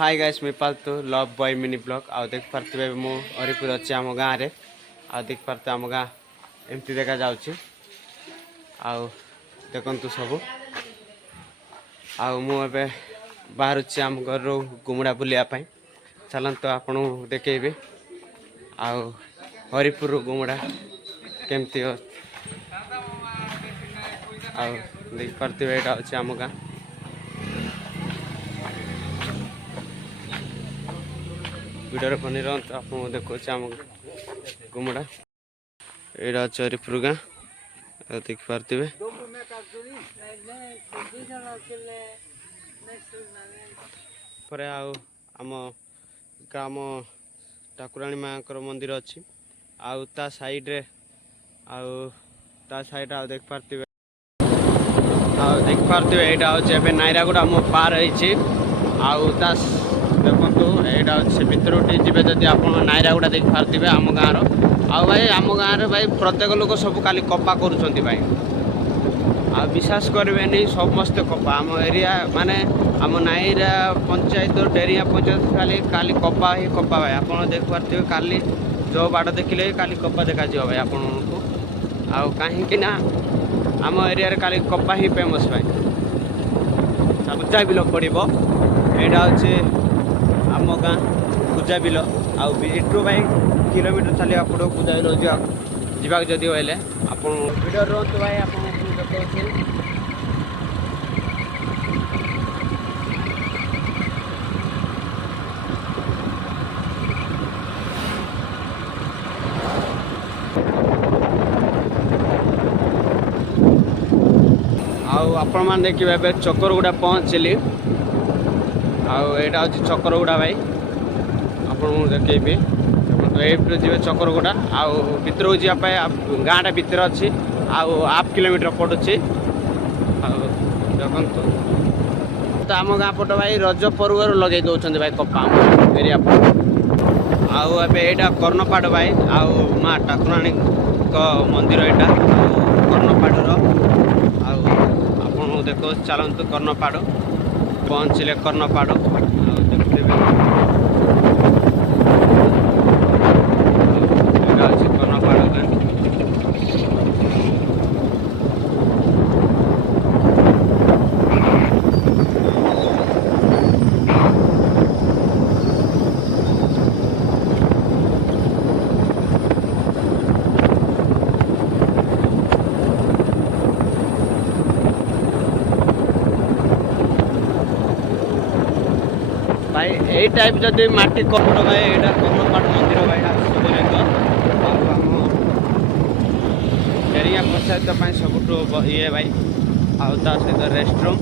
Hi guys मैं पालतू love boy mini blog आउ देख पार्थिबे मु हरिपुर अच्छे आम गाँव रे आ देख पार्थे आम गाँ एमती देखा जाउछि आउ देखंतु सब आउ मु एबे बाहरुछि आम घर रो गुमड़ा बुलिया पई चलंतु आपन देखेबे आउ हरिपुर गुमड़ा केमती हो आउ देख पार्थिबे एटा अछि आम गाँ वीडियो बनी रहा तो आप देखो आम गुमड़ा यहाँ अच्छे हरिपुर गाँ देख पार्थिबे पर आम ग्राम ठाकुराणी माँ मंदिर अच्छी आउ ता साइड रे देख पार्थिबे यहाँ हूँ नायरागुड़ा मो पार होती देखो यहाँ से भितर जी जब आप नायरागुड़ा देख पार्थिबे आम गाँव आउ भाई आम गाँव भाई प्रत्येक लोक सब खाली कपा करुँच भाई आ विश्वास करें समस्त कपा आम एरिया माने आम नायरा पंचायत डेरिया पंचायत खाली कपा ही कपा भाई आप देख पार्थिबे काली जो बाट देखिले काली कपा देखा भाई आपको आउ कहीं आम एरिया काली कपा ही फेमस भाई पूजा बिल पड़ो यहाँ हूँ आम गाँ पूजा बिल आठू भाई किलोमीटर चलिए पड़ो पूजा बिल जावाक जदि हेले आप भिडियो रुहतु भाई आप देखो आपण मैंने देखिए चकरगुड़ा पहुँचली आईटा हूँ चकरगुड़ा भाई आपको देखी ये जी चकरगुड़ा आउ भर को जावाई गाँटा भितर अच्छी आउ 1/2 किलोमीटर पड़ुची देखो तो आम गाँ पट भाई रज पर्व लगे दौरान भाई कपा एरिया आउ यहाँ कर्णपाड़ भाई आउ माँ ठाकुराणी मंदिर यहाँ कर्णपाड़ देखो चलतु कर्णपाड़ पहुँचले कर्णपाड़ देखते कर्णपाड़ भाई यही टाइप जदि माटी कपड़ भाई यहाँ कर्णपाड़ मंदिर भाई शिवलिंग एरिया पंचायत सब ये भाई आउ ता सहित रेस्टरूम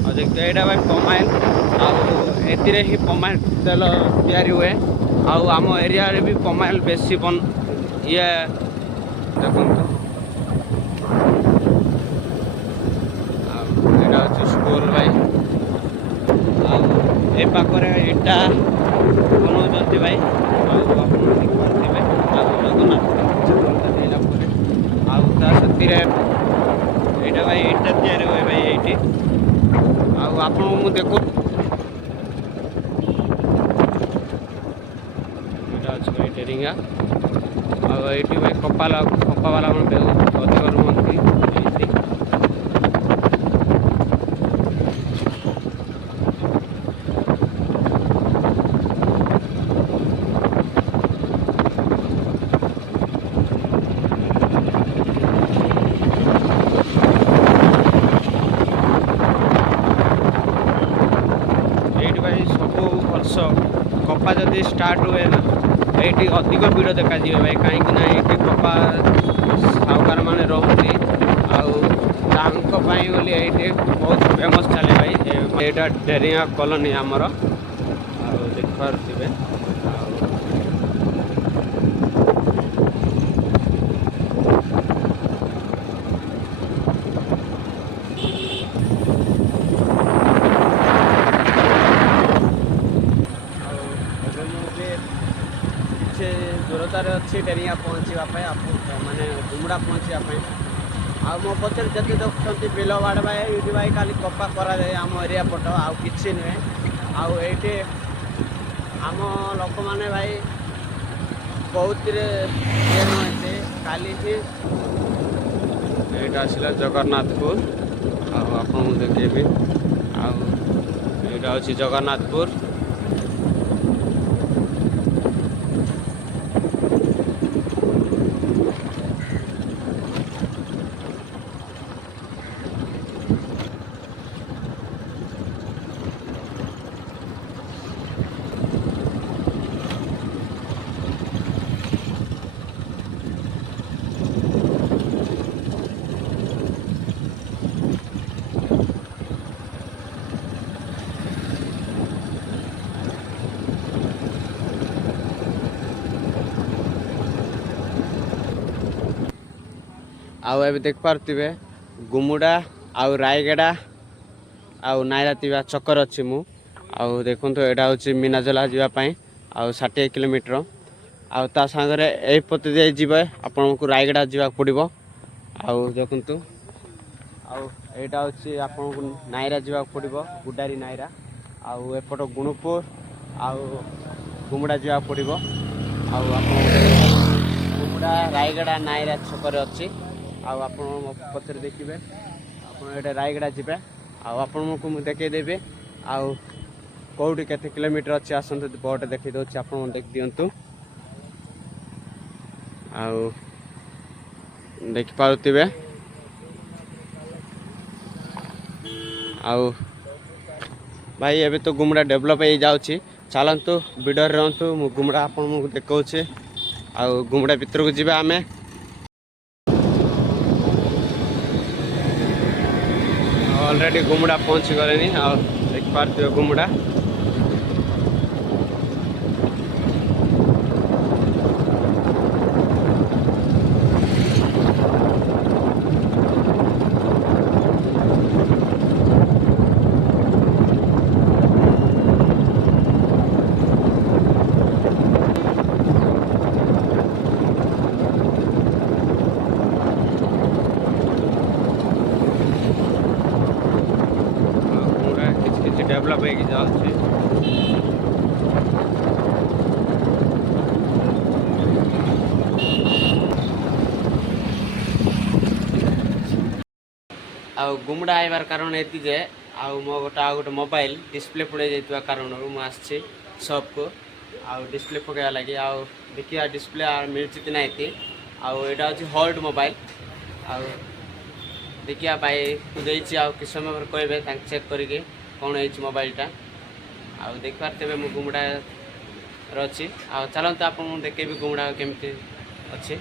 और देखते यहाँ भाई पमाइल आए ही पमाइल तेल तैयारी हुए आम एरिया रे भी पमाइल बेसी बन ये देखो यहाँ हूँ स्कूल भाई ए पाखरे इटा बनाते भाई देखिए जगन्नाथ भाई इटा तैयारी हुए भाई ये आप देखो टेरिंगा ये भाई कपा वाला अधिक रुहती कपा जदि स्टार्ट हुए ना ये अधिक भीड़ देखा भाई कहीं ये कपा साहूकार मैंने रोती बोली ये बहुत फेमस चले भाई यहाँ डेरिया कॉलोनी आमर देख पारे दूरतार अच्छी डेरिया पहुँचापी माने गुमड़ा पहुँचापी आ मो पचर जब देखते बिल बाड़ भाई ये भाई खाली कपा करा आम एरिया पट आउ कि नुहे आउ आम लोक मैंने भाई बहुत ये नुहते काली ही यहाँ आसला जगन्नाथपुर आपको देखेबी यहाँ हूँ जगन्नाथपुर। आउ देख पारे गुमुडा आउ रायगड़ा आउ नायरा तीवा चक्कर अच्छी मु आउ देखो यहाँ हूँ मीनाजला जावाई आउ 60 किलोमीटर आउ ता सांगरे ए पते दे जीवे आपन को रायगड़ा जावा पड़िबो। आउ देखंतु आउ एटा हूँ आपन को नायरा जावा पड़िबो गुडारी नायरा आउ एपट गुणपुर आउ गुमुडा जावा पड़िबो। आउ आपन गुमुडा रायगड़ा नायरा छकर अच्छी आउ आपन पछरे देखिबे आपन एटा रायगड़ा जिबे आउ आपन को देखे देबे आउ कोठी केते किलोमीटर अच्छे आसंतु बोर्ड देखि दउछि आपन देख दियंतु आउ देख पारुतिबे आउ भाई एबे तो गुमुडा डेवलप हो जाउछि चलंतु वीडियो रहंतु मु गुमुडा आपन मु देखौछि आउ गुमुडा भीतर को जिबे आमे ऑलरेडी गुमुडा पहुंच गले और देख पार्थिव गुमुडा डेवलप हो जाए आउ गुमुडा आइबार कारण ये जे आउ मो गोटे मोबाइल डिस्प्ले पड़े जाइए कारण मुझे शॉप को आउ डिस्प्ले पकड़ा लगे आउ देखिए डिस्प्ले मिलती ना आउ यहाँ हूँ होल्ड मोबाइल आउ देखिए भाई देती आउ कि समय कहे चेक करके कौन है मोबाइलटा आउ देख पारे मु गुमुडा अच्छी आउ चलते आप देखे गुमुडा केमती अच्छी।